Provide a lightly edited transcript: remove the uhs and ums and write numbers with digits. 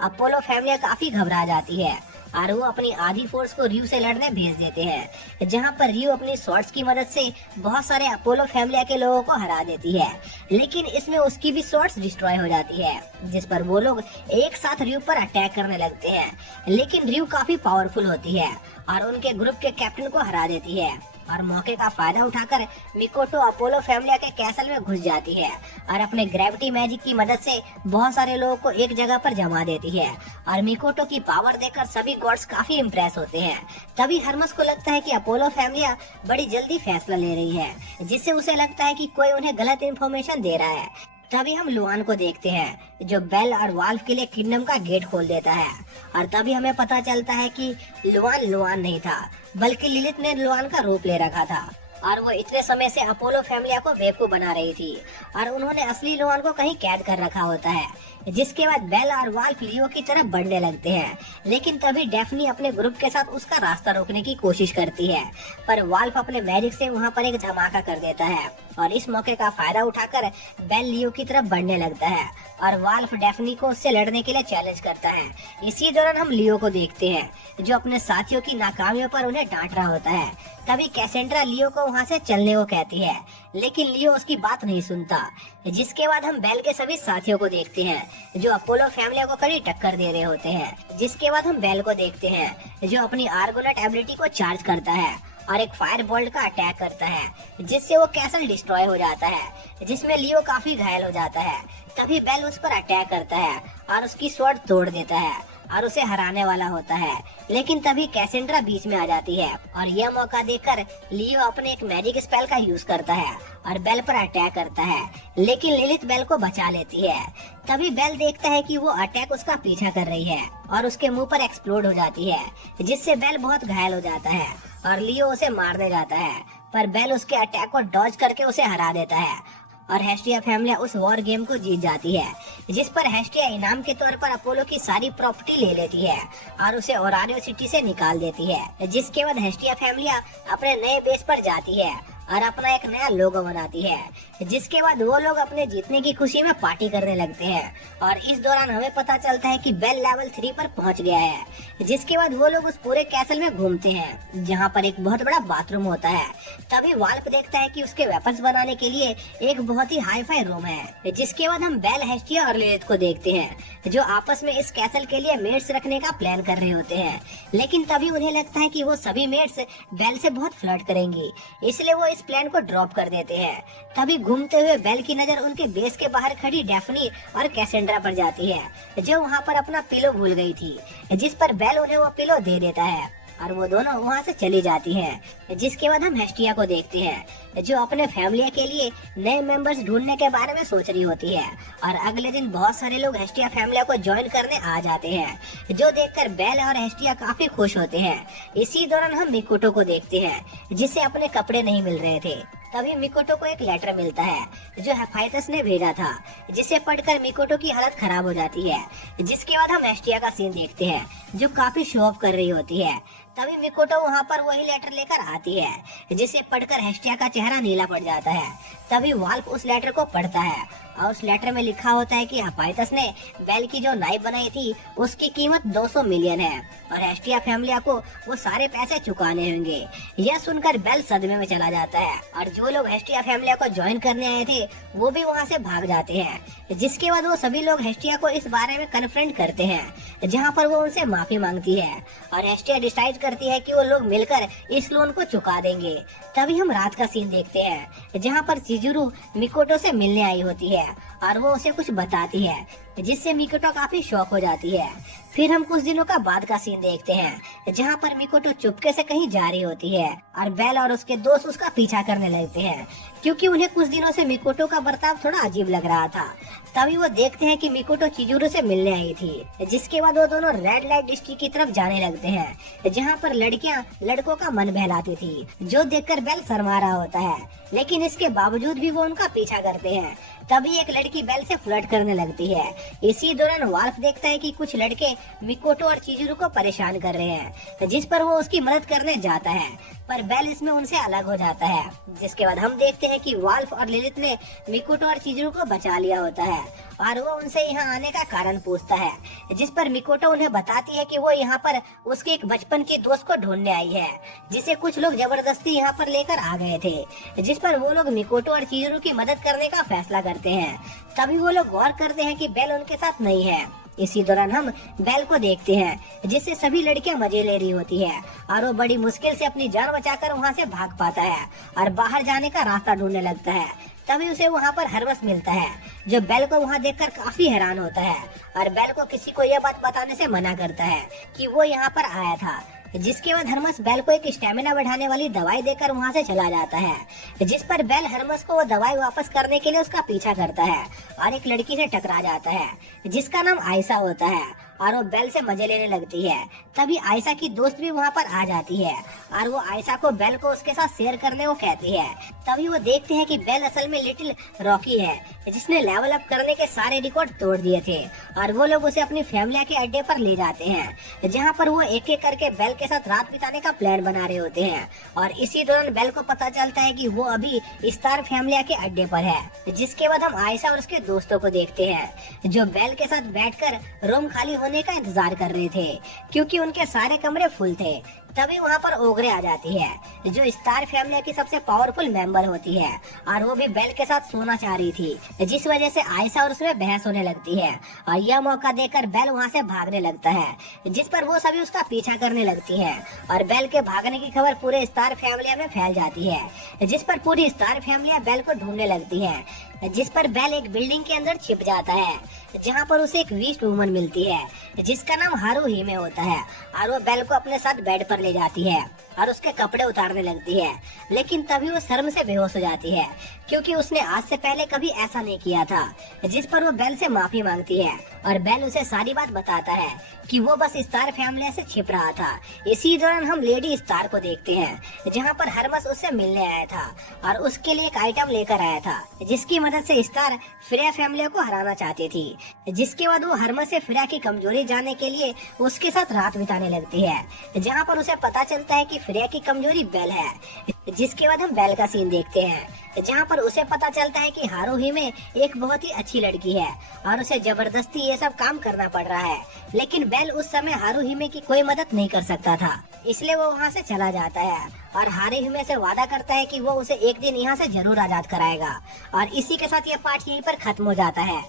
Apollo family काफी घबरा जाती है और वो अपनी आधी फोर्स को रियो से लड़ने भेज देते हैं, जहां पर रियो अपनी स्वॉर्ड्स की मदद से बहुत सारे अपोलो फैमिली के लोगों को हरा देती है। लेकिन इसमें उसकी भी स्वॉर्ड्स डिस्ट्रॉय हो जाती है, जिस पर वो लोग एक साथ रियो पर अटैक करने लगते हैं। लेकिन रियो काफी पावरफुल होती है और उनके ग्रुप के कैप्टन को हरा देती है और मौके का फायदा उठाकर मिकोटो अपोलो फैमिली के कैसल में घुस जाती है और अपने ग्रेविटी मैजिक की मदद से बहुत सारे लोगों को एक जगह पर जमा देती है। और मिकोटो की पावर देखकर सभी गॉड्स काफी इम्प्रेस होते हैं। तभी हर्मस को लगता है कि अपोलो फैमिली बड़ी जल्दी फैसला ले रही है, जिससे उसे लगता है कि कोई उन्हें गलत इन्फॉर्मेशन दे रहा है। तभी हम लुआन को देखते हैं जो बेल और वाल्फ के लिए किंगडम का गेट खोल देता है और तभी हमें पता चलता है कि लुआन लुआन नहीं था, बल्कि लिलिथ ने लुआन का रूप ले रखा था और वो इतने समय से अपोलो फैमिली को बेवकूफ बना रही थी और उन्होंने असली लुआन को कहीं कैद कर रखा होता है। जिसके बाद बेल और वाल्फ लियो की तरफ बढ़ने लगते हैं, लेकिन तभी डेफनी अपने ग्रुप के साथ उसका रास्ता रोकने की कोशिश करती है, पर वाल्फ अपने मैजिक से वहां पर एक धमाका कर देता है और इस मौके का फायदा उठाकर बेल लियो की तरफ बढ़ने लगता है और वाल्फ डेफनी को उससे लड़ने के लिए चैलेंज करता है। इसी दौरान हम लियो को देखते हैं जो अपने साथियों की नाकामियों पर उन्हें डांट रहा होता है। तभी कैसेंड्रा लियो को वहां से चलने को कहती है, लेकिन लियो उसकी बात नहीं सुनता। जिसके बाद हम बेल के सभी साथियों को देखते हैं जो अपोलो फैमिली को कड़ी टक्कर दे रहे होते हैं। जिसके बाद हम बेल को देखते हैं जो अपनी आर्गोनेट एबिलिटी को चार्ज करता है और एक फायर बोल्ट का अटैक करता है, जिससे वो कैसल डिस्ट्रॉय हो जाता है, जिसमें लियो काफी घायल हो जाता है। तभी बेल उस पर अटैक करता है और उसकी स्वॉर्ड तोड़ देता है और उसे हराने वाला होता है। लेकिन तभी कैसेंड्रा बीच में आ जाती है और यह मौका देखकर लियो अपने एक मैजिक स्पेल का यूज करता है और बेल पर अटैक करता है, लेकिन लिलिथ बेल को बचा लेती है। तभी बेल देखता है कि वो अटैक उसका पीछा कर रही है और उसके मुंह पर एक्सप्लोड हो जाती है, जिससे बेल बहुत घायल हो जाता है और लियो उसे मारने जाता है, पर बेल उसके अटैक को डॉज करके उसे हरा देता है और हेस्टिया फैमिली उस वॉर गेम को जीत जाती है, जिस पर हेस्टिया इनाम के तौर पर अपोलो की सारी प्रॉपर्टी ले लेती है और उसे ओरानियो सिटी से निकाल देती है। जिसके बाद हेस्टिया फैमिली अपने नए बेस पर जाती है और अपना एक नया लोगो बनाती है। जिसके बाद वो लोग अपने जीतने की खुशी में पार्टी करने लगते हैं और इस दौरान हमें पता चलता है कि बेल लेवल 3 पर पहुंच गया है। जिसके बाद वो लोग उस पूरे कैसल में घूमते हैं जहां पर एक बहुत बड़ा बाथरूम होता है। तभी वाल्प देखता है कि उसके वेपन्स बनाने के लिए एक बहुत ही हाई फाई रूम है। जिसके बाद हम बेल, हेस्टिया और लिलिथ को देखते हैं जो आपस में इस कैसल के लिए मेड्स रखने का प्लान कर रहे होते हैं, लेकिन तभी उन्हें लगता है कि वो सभी मेड्स बेल से बहुत फ्लर्ट करेंगी, इसलिए वो इस प्लान को ड्रॉप कर देते हैं। तभी घूमते हुए बेल की नजर उनके बेस के बाहर खड़ी डेफनी और कैसेंड्रा पर जाती है जो वहां पर अपना पिलो भूल गई थी, जिस पर बेल उन्हें वो पिलो दे देता है और वो दोनों वहां से चली जाती हैं। जिसके बाद हम हेस्टिया को देखते हैं जो अपने फैमिली के लिए नए मेंबर्स ढूंढने के बारे में सोच रही होती है और अगले दिन बहुत सारे लोग हेस्टिया फैमिली को ज्वाइन करने आ जाते हैं, जो देखकर बेल और हेस्टिया काफी खुश होते हैं। इसी दौरान हम मिकोटो को देखते हैं जिसे अपने कपड़े नहीं मिल रहे थे। तभी मिकोटो को एक लेटर मिलता है जो हेफाइस्टस ने भेजा था, जिसे पढ़कर मिकोटो की हालत खराब हो जाती है। जिसके बाद हम हेस्टिया का सीन देखते हैं जो काफी शो ऑफ कर रही होती है। तभी मिकोटो वहां पर वही लेटर लेकर आती है, जिसे पढ़कर हेस्टिया का चेहरा नीला पड़ जाता है। तभी वाल्प उस लेटर को पढ़ता है और उस लेटर में लिखा होता है कि हेफाइस्टस ने बेल की जो नाइफ बनाई थी उसकी कीमत 200 मिलियन है और हेस्टिया फैमिली को वो सारे पैसे चुकाने होंगे। यह सुनकर बेल सदमे में चला जाता है और जो लोग हेस्टिया फैमिली को ज्वाइन करने आए थे वो भी वहाँ से भाग जाते हैं। जिसके बाद वो सभी लोग हेस्टिया को इस बारे में कन्फ्रंट करते हैं, जहाँ पर वो उनसे माफी मांगती है और हेस्टिया डिसाइड करती है कि वो लोग मिलकर इस लोन को चुका देंगे। तभी हम रात का सीन देखते हैं जहाँ पर चिजुरू मिकोटो से मिलने आई होती है और वो उसे कुछ बताती है, जिससे मिकोटो काफी शॉक हो जाती है। फिर हम कुछ दिनों का बाद का सीन देखते हैं जहाँ पर मिकोटो चुपके से कहीं जा रही होती है और बेल और उसके दोस्त उसका पीछा करने लगते हैं, क्योंकि उन्हें कुछ दिनों से मिकोटो का बर्ताव थोड़ा अजीब लग रहा था। तभी वो देखते हैं कि मिकोटो चिजुरू से मिलने आई थी। जिसके बाद वो दोनों रेड लाइट डिस्ट्रिक्ट की तरफ जाने लगते हैं जहाँ पर लड़कियाँ लड़कों का मन बहलाती थी, जो देखकर बेल शर्मा रहा होता है, लेकिन इसके बावजूद भी वो उनका पीछा करते हैं। तभी एक लड़की बेल से फ्लर्ट करने लगती है इसी दौरान वाल्फ देखता है कि कुछ लड़के मिकोटो और चिजुरू को परेशान कर रहे हैं, जिस पर वो उसकी मदद करने जाता है, पर बेल इसमें उनसे अलग हो जाता है। जिसके बाद हम देखते हैं कि वाल्फ और लिलित ने मिकोटो और चिजुरू को बचा लिया होता है और वो उनसे यहाँ आने का कारण पूछता है, जिस पर मिकोटो उन्हें बताती है कि वो यहाँ पर उसके एक बचपन के दोस्त को ढूंढने आई है, जिसे कुछ लोग जबरदस्ती यहाँ पर लेकर आ गए थे। जिस पर वो लोग मिकोटो और चिजुरू की मदद करने का फैसला करते हैं। तभी वो लोग गौर करते हैं कि बेल उनके साथ नहीं है। इसी दौरान हम बेल को देखते हैं, जिससे सभी लड़कियां मजे ले रही होती है और वो बड़ी मुश्किल से अपनी जान बचाकर वहां से भाग पाता है और बाहर जाने का रास्ता ढूंढने लगता है। तभी उसे वहां पर हरमस मिलता है, जो बेल को वहां देखकर काफी हैरान होता है और बेल को किसी को यह बात बताने से मना करता है कि वो यहाँ पर आया था। जिसके बाद हरमस बेल को एक स्टेमिना बढ़ाने वाली दवाई देकर वहां से चला जाता है, जिस पर बेल हरमस को वो दवाई वापस करने के लिए उसका पीछा करता है और एक लड़की से टकरा जाता है, जिसका नाम आयशा होता है और वो बेल से मजे लेने लगती है। तभी आयशा की दोस्त भी वहाँ पर आ जाती है और वो आयशा को बेल को उसके साथ शेयर करने को कहती है। तभी वो देखते हैं कि बेल असल में लिटिल रॉकी है, जिसने लेवल अप करने के सारे रिकॉर्ड तोड़ दिए थे और वो लोग उसे अपनी फैमिली के अड्डे पर ले जाते हैं, जहाँ पर वो एक एक करके बेल के साथ रात बिताने का प्लान बना रहे होते हैं। और इसी दौरान बेल को पता चलता है कि वो अभी स्टार फैमिली के अड्डे पर है। जिसके बाद हम आयशा और उसके दोस्तों को देखते हैं, जो बेल के साथ बैठकर रूम खाली होने का इंतजार कर रहे थे, क्योंकि उनके सारे कमरे फुल थे। तभी वहाँ पर ओगरे आ जाती है, जो स्टार फैमिली की सबसे पावरफुल मेंबर होती है और वो भी बेल के साथ सोना चाह रही थी, जिस वजह से आयशा और उसमें बहस होने लगती है और यह मौका देकर बेल वहाँ से भागने लगता है, जिस पर वो सभी उसका पीछा करने लगती है और बेल के भागने की खबर पूरे स्टार फैमिली में फैल जाती है, जिस पर पूरी स्टार फैमिली बेल को ढूंढने लगती है। जिस पर बेल एक बिल्डिंग के अंदर छिप जाता है, जहाँ पर उसे एक वीस्ट वुमन मिलती है, जिसका नाम हारुहिमे होता है और वो बेल को अपने साथ बेड पर ले जाती है और उसके कपड़े उतारने लगती है। लेकिन तभी वो शर्म से बेहोश हो जाती है, क्योंकि उसने आज से पहले कभी ऐसा नहीं किया था। जिस पर वो बेल से माफी मांगती है और बेल उसे सारी बात बताता है कि वो बस स्टार फैमिली से छिप रहा था। इसी दौरान हम लेडी स्टार को देखते हैं, जहाँ पर हरमस उससे मिलने आया था और उसके लिए एक आइटम लेकर आया था, जिसकी मदद से स्टार फ्रेया फैमिली को हराना चाहती थी। जिसके बाद वो हरमस से फ्रेया की कमजोरी जानने के लिए उसके साथ रात बिताने लगती है, जहाँ पर उसे पता चलता है कि फ्रेया की कमजोरी बेल है। जिसके बाद हम बेल का सीन देखते हैं, जहाँ पर उसे पता चलता है कि हारुहिमे एक बहुत ही अच्छी लड़की है और उसे जबरदस्ती ये सब काम करना पड़ रहा है। लेकिन बेल उस समय हारुहिमे की कोई मदद नहीं कर सकता था, इसलिए वो वहाँ से चला जाता है और हारुहिमे से वादा करता है कि वो उसे एक दिन यहाँ से जरूर आजाद कराएगा। और इसी के साथ ये पार्ट यहीं पर खत्म हो जाता है।